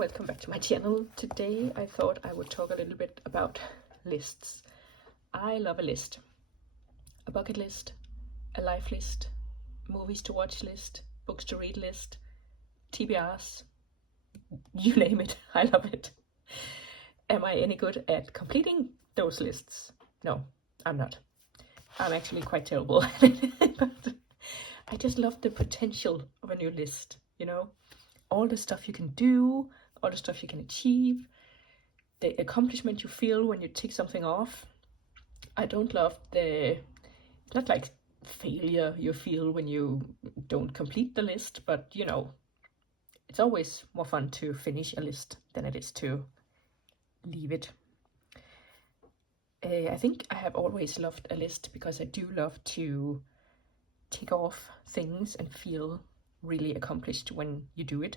welcome back to my channel. Today I thought I would talk a little bit about lists. I love a list. A bucket list, a life list, movies to watch list, books to read list, TBRs, you name it, I love it. Am I any good at completing those lists? No, I'm not. I'm actually quite terrible at it, but I just love the potential of a new list, you know? All the stuff you can do, all the stuff you can achieve, the accomplishment you feel when you tick something off. I don't love it's not like failure you feel when you don't complete the list, but you know, it's always more fun to finish a list than it is to leave it. I think I have always loved a list because I do love to tick off things and feel really accomplished when you do it.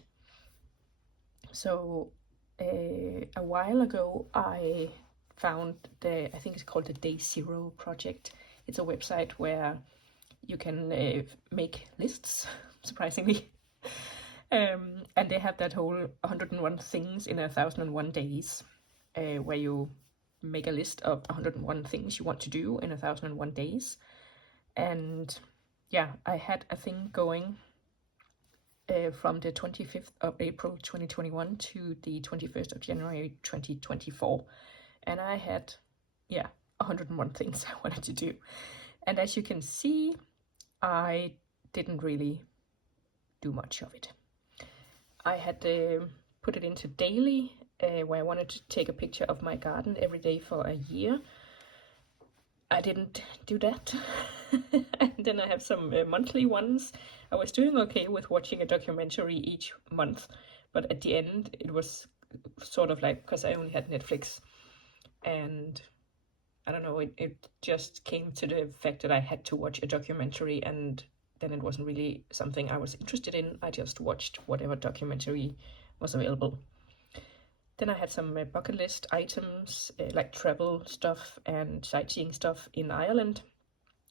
So a while ago I found I think it's called the Day Zero Project. It's a website where you can make lists, surprisingly. And they have that whole 101 things in 1001 days, where you make a list of 101 things you want to do in 1001 days. And yeah, I had a thing going from the 25th of April 2021 to the 21st of January 2024. And I had, 101 things I wanted to do. And as you can see, I didn't really do much of it. I had put it into daily, where I wanted to take a picture of my garden every day for a year. I didn't do that. And then I have some monthly ones. I was doing okay with watching a documentary each month, but at the end it was sort of like, because I only had Netflix, and I don't know, it just came to the fact that I had to watch a documentary, and then it wasn't really something I was interested in. I just watched whatever documentary was available. Then I had some bucket list items, like travel stuff and sightseeing stuff in Ireland,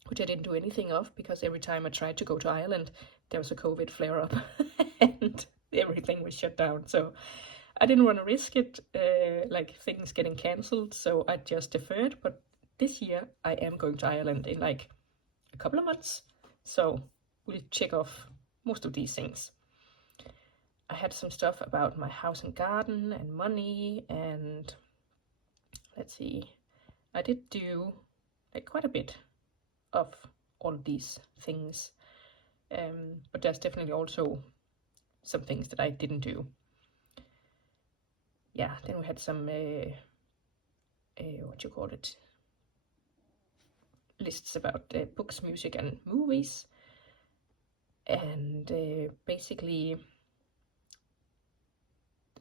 which I didn't do anything of because every time I tried to go to Ireland, there was a COVID flare-up and everything was shut down. So I didn't want to risk it, like things getting cancelled, so I just deferred. But this year I am going to Ireland in like a couple of months, so we'll check off most of these things. I had some stuff about my house and garden and money, and let's see, I did do like quite a bit of all of these things, but there's definitely also some things that I didn't do. Yeah, then we had some lists about books, music and movies, and basically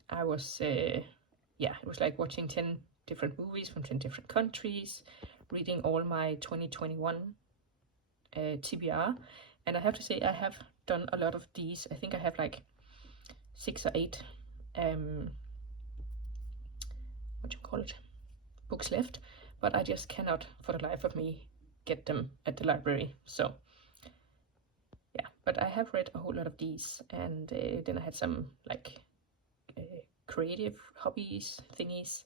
I was it was like watching 10 different movies from 10 different countries, reading all my 2021 TBR, and I have to say I have done a lot of these. I think I have like 6 or 8 books left, but I just cannot for the life of me get them at the library. So yeah, but I have read a whole lot of these, and then I had some like creative hobbies thingies,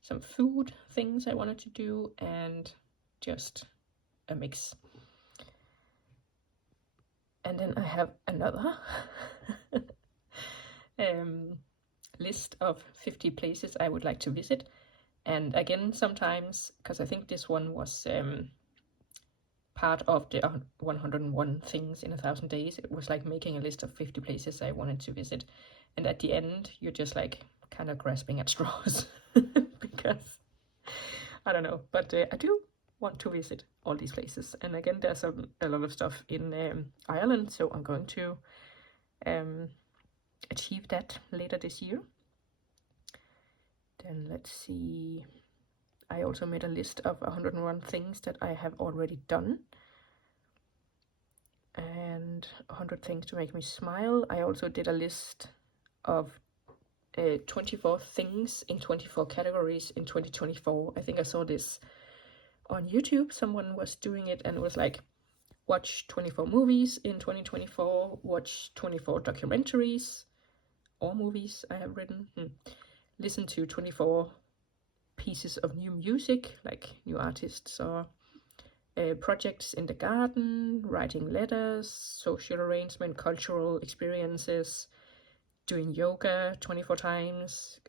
some food things I wanted to do, and just a mix. And then I have another list of 50 places I would like to visit. And again, sometimes, because I think this one was part of the 101 things in 1000 days, it was like making a list of 50 places I wanted to visit. And at the end, you're just like kind of grasping at straws because I don't know, but I do want to visit all these places. And again, there's a lot of stuff in Ireland, so I'm going to achieve that later this year. Then let's see, I also made a list of 101 things that I have already done, and 100 things to make me smile. I also did a list of 24 things in 24 categories in 2024. I think I saw this on YouTube. Someone was doing it and it was like, watch 24 movies in 2024, watch 24 documentaries, or movies I have written. Listen to 24 pieces of new music, like new artists or projects in the garden, writing letters, social arrangement, cultural experiences, doing yoga 24 times,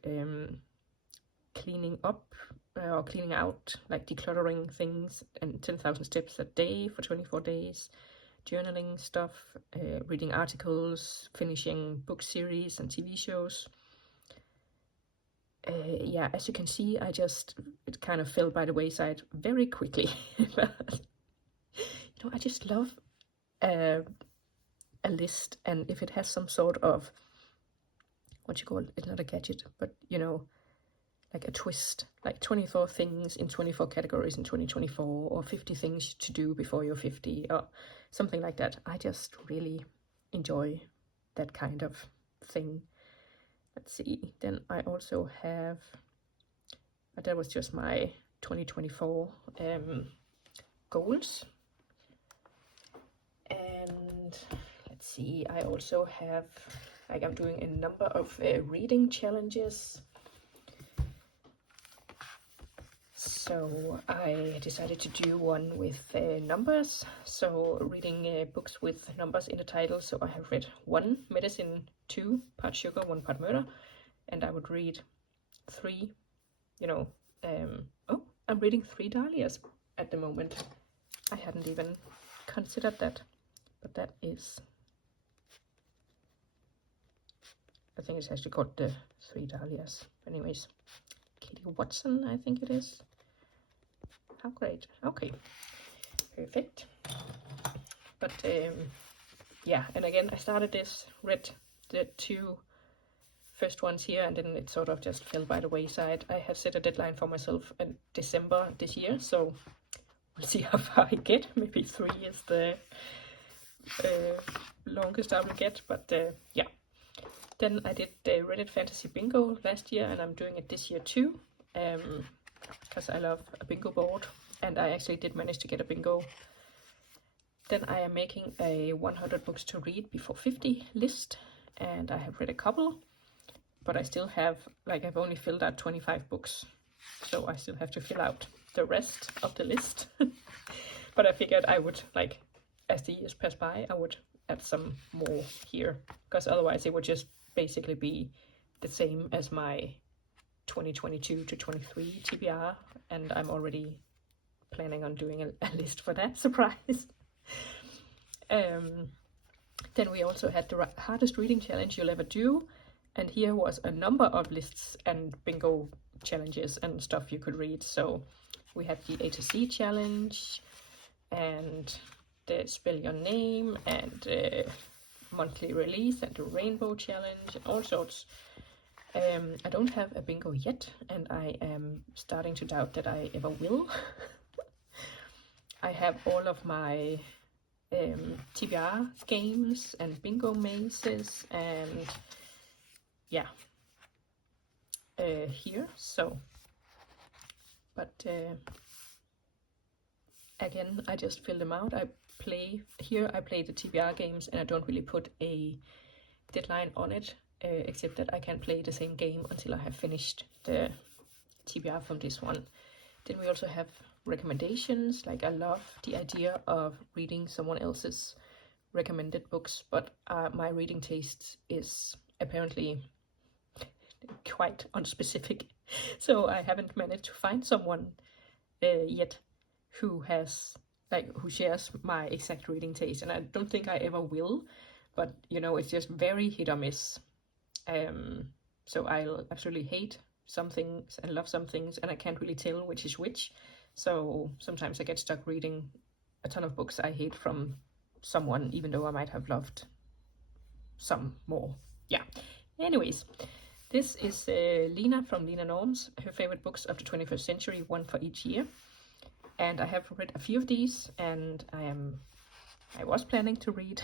cleaning up or cleaning out, like decluttering things, and 10,000 steps a day for 24 days, journaling stuff, reading articles, finishing book series and TV shows. Yeah, as you can see, it kind of fell by the wayside very quickly. But, I just love a list, and if it has some sort of, what you call it, it's not a gadget, but like a twist, like 24 things in 24 categories in 2024, or 50 things to do before you're 50, or something like that. I just really enjoy that kind of thing. Let's see, then I also have, but that was just my 2024 goals. And let's see, I also have, like, I'm doing a number of reading challenges. So I decided to do one with numbers, so reading books with numbers in the title. So I have read 1 Medicine, 2 Part Sugar, 1 Part Murder, and I would read 3, oh, I'm reading 3 Dahlias at the moment. I hadn't even considered that, but that is, I think it's actually called the 3 Dahlias. Anyways, Katie Watson, I think it is. How great. Okay, perfect. But yeah, and again, I started this, read the 2 first ones here, and then it sort of just fell by the wayside. I have set a deadline for myself in December this year, so we'll see how far I get. Maybe 3 is the longest I will get, but yeah. Then I did the Reddit Fantasy Bingo last year, and I'm doing it this year too, because I love a bingo board, and I actually did manage to get a bingo. Then I am making a 100 books to read before 50 list, and I have read a couple, but I still have, like, I've only filled out 25 books, so I still have to fill out the rest of the list. But I figured I would, like, as the years pass by, I would add some more here, because otherwise it would just basically be the same as my 2022 to 23 TBR, and I'm already planning on doing a list for that. Surprise. Then we also had the hardest reading challenge you'll ever do, and here was a number of lists and bingo challenges and stuff you could read. So we had the A to C challenge, and the spell your name, and monthly release, and the rainbow challenge, and all sorts. I don't have a bingo yet, and I am starting to doubt that I ever will. I have all of my TBR games and bingo mazes, and yeah, here. So, but again, I just fill them out. I play the TBR games, and I don't really put a deadline on it, except that I can play the same game until I have finished the TBR from this one. Then we also have recommendations. Like, I love the idea of reading someone else's recommended books, but my reading taste is apparently quite unspecific, so I haven't managed to find someone yet who shares my exact reading taste, and I don't think I ever will, but it's just very hit or miss. So I'll absolutely hate some things and love some things, and I can't really tell which is which. So sometimes I get stuck reading a ton of books I hate from someone, even though I might have loved some more. Yeah. Anyways, this is Lena from Lena Norms, her favorite books of the 21st century, one for each year. And I have read a few of these, and I was planning to read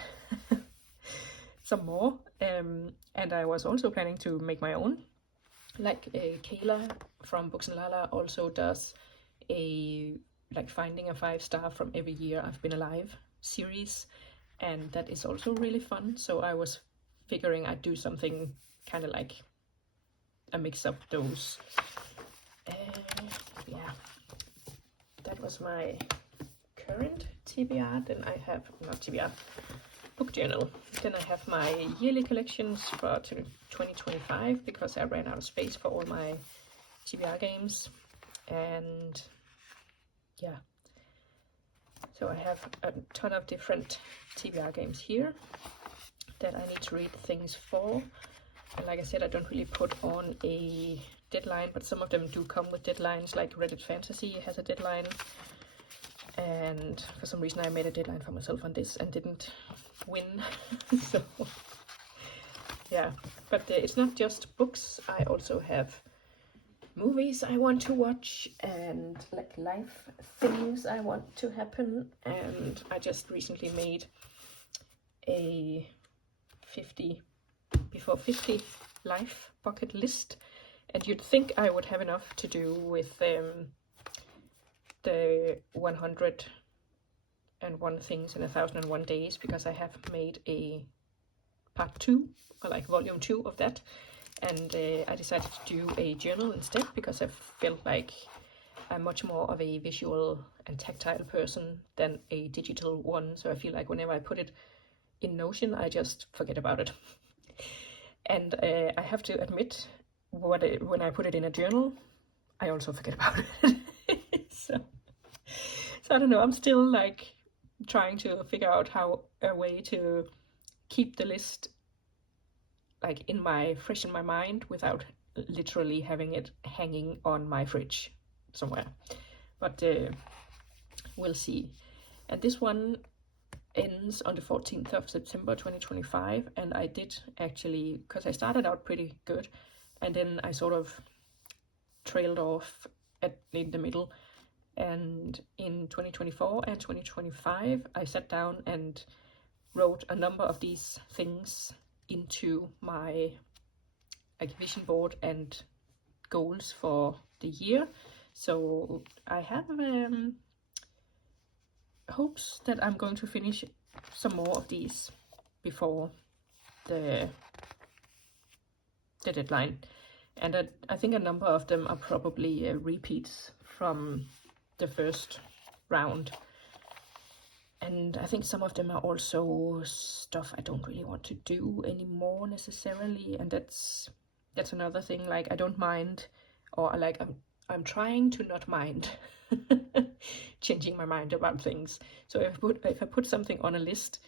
some more, and I was also planning to make my own. Like Kayla from Books and Lala also does a finding a 5-star from every year I've been alive series, and that is also really fun. So I was figuring I'd do something kind of like a mix of those. Yeah, that was my current TBR. Then I have, not TBR, book journal. Then I have my yearly collections for 2025 because I ran out of space for all my TBR games. And yeah, so I have a ton of different TBR games here that I need to read things for. And like I said, I don't really put on a deadline, but some of them do come with deadlines, like Reddit Fantasy has a deadline. And for some reason I made a deadline for myself on this and didn't win. So yeah, but it's not just books. I also have movies I want to watch and like life things I want to happen. And I just recently made a 50 before 50 life bucket list, and you'd think I would have enough to do with the 101 things in 1001 days, because I have made a part 2 or like volume 2 of that. And I decided to do a journal instead because I felt like I'm much more of a visual and tactile person than a digital one. So I feel like whenever I put it in Notion, I just forget about it. And I have to admit, when I put it in a journal, I also forget about it. So I don't know, I'm still like trying to figure out how a way to keep the list like fresh in my mind without literally having it hanging on my fridge somewhere. But we'll see. And this one ends on the 14th of September 2025, and I did actually, because I started out pretty good and then I sort of trailed off in the middle. And in 2024 and 2025 I sat down and wrote a number of these things into my like vision board and goals for the year. So I have hopes that I'm going to finish some more of these before the deadline. And I think a number of them are probably repeats from the first round. And I think some of them are also stuff I don't really want to do anymore necessarily. And that's another thing. Like, I don't mind, or like I'm trying to not mind changing my mind about things. So if I put something on a list,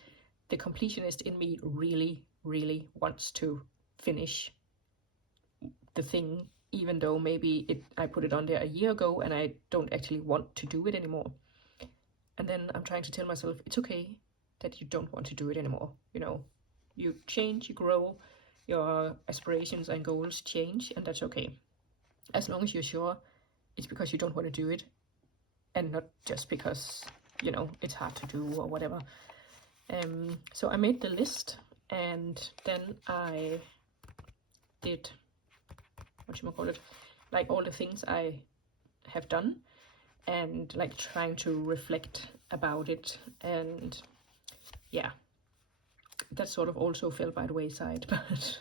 the completionist in me really, really wants to finish the thing, even though maybe I put it on there a year ago and I don't actually want to do it anymore. And then I'm trying to tell myself, it's okay that you don't want to do it anymore. You know, you change, you grow, your aspirations and goals change, and that's okay. As long as you're sure it's because you don't want to do it and not just because, you know, it's hard to do or whatever. So I made the list, and then I did, like all the things I have done, and like trying to reflect about it. And yeah, that sort of also fell by the wayside, but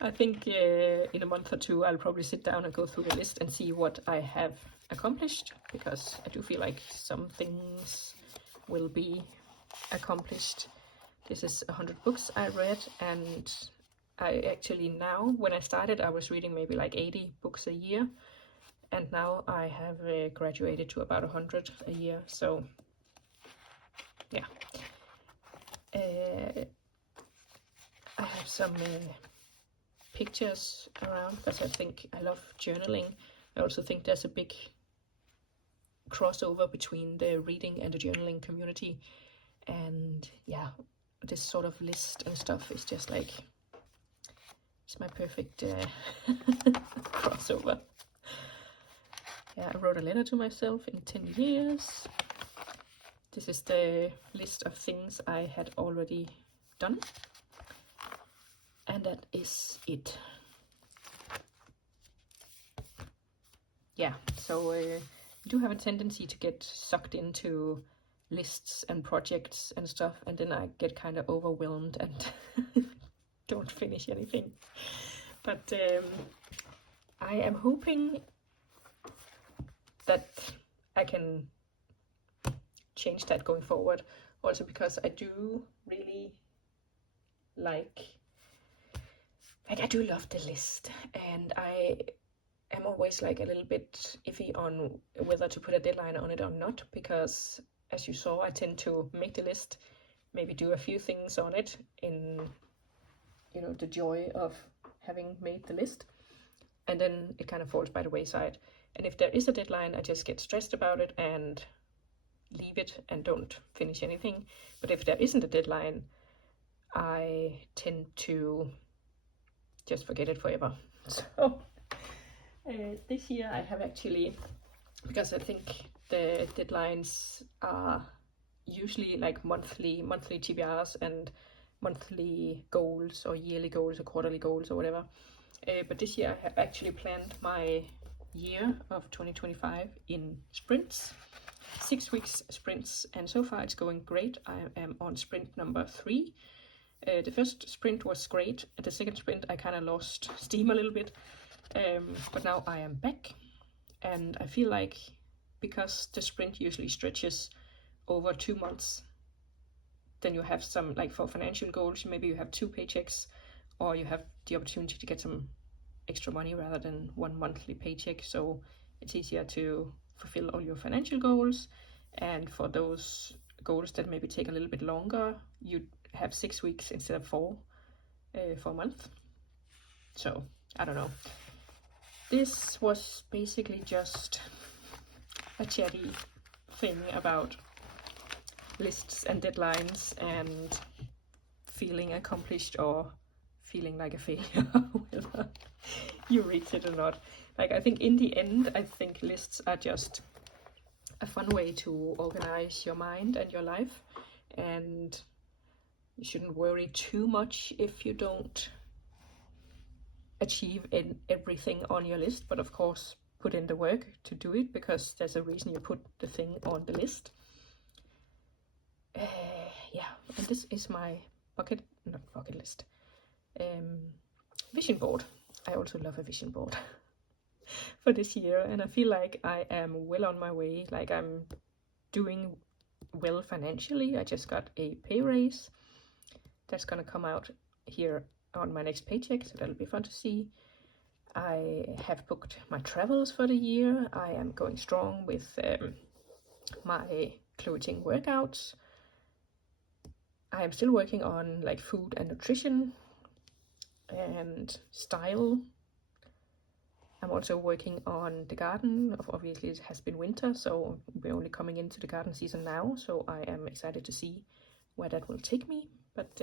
I think in a month or two I'll probably sit down and go through the list and see what I have accomplished, because I do feel like some things will be accomplished. This is 100 books I read, and I actually now, when I started, I was reading maybe like 80 books a year, and now I have graduated to about 100 a year. So yeah, I have some pictures around because I think I love journaling. I also think there's a big crossover between the reading and the journaling community, and yeah, this sort of list and stuff is just like, it's my perfect crossover. Yeah, I wrote a letter to myself in 10 years. This is the list of things I had already done. And that is it. Yeah, so I do have a tendency to get sucked into lists and projects and stuff, and then I get kind of overwhelmed and don't finish anything. But I am hoping that I can change that going forward, also because I do really I do love the list, and I am always like a little bit iffy on whether to put a deadline on it or not, because as you saw, I tend to make the list, maybe do a few things on it in, you know, the joy of having made the list, and then it kind of falls by the wayside. And if there is a deadline, I just get stressed about it and leave it and don't finish anything. But if there isn't a deadline, I tend to just forget it forever. So this year I have actually, because I think the deadlines are usually like monthly TBRs and monthly goals or yearly goals or quarterly goals or whatever. But this year I have actually planned my year of 2025 in sprints, 6 weeks sprints, and so far it's going great. I am on sprint number 3. The first sprint was great. At the second sprint I kind of lost steam a little bit, but now I am back, and I feel like, because the sprint usually stretches over 2 months, then you have some, like for financial goals, maybe you have 2 paychecks, or you have the opportunity to get some extra money rather than 1 monthly paycheck, so it's easier to fulfill all your financial goals. And for those goals that maybe take a little bit longer, you have 6 weeks instead of 4 for a month. So I don't know, this was basically just a chatty thing about lists and deadlines and feeling accomplished or feeling like a failure, whether you reach it or not. Like, I think in the end, I think lists are just a fun way to organize your mind and your life, and you shouldn't worry too much if you don't achieve everything on your list, but of course put in the work to do it, because there's a reason you put the thing on the list. Yeah, and this is my vision board. I also love a vision board for this year, and I feel like I am well on my way. Like, I'm doing well financially. I just got a pay raise that's gonna come out here on my next paycheck, so that'll be fun to see. I have booked my travels for the year. I am going strong with my clothing workouts. I am still working on like food and nutrition and style. I'm also working on the garden. Obviously it has been winter, so we're only coming into the garden season now, so I am excited to see where that will take me. But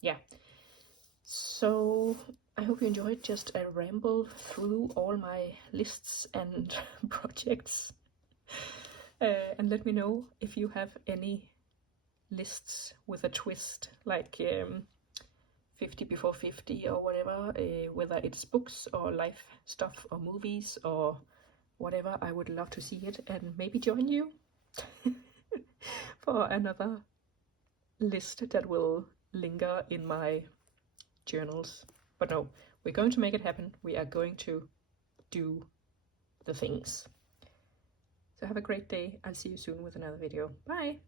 yeah, so I hope you enjoyed just a ramble through all my lists and projects, and let me know if you have any lists with a twist, like 50 before 50 or whatever, whether it's books or life stuff or movies or whatever. I would love to see it and maybe join you for another list that will linger in my journals. But no, we're going to make it happen. We are going to do the things. So have a great day. I'll see you soon with another video. Bye!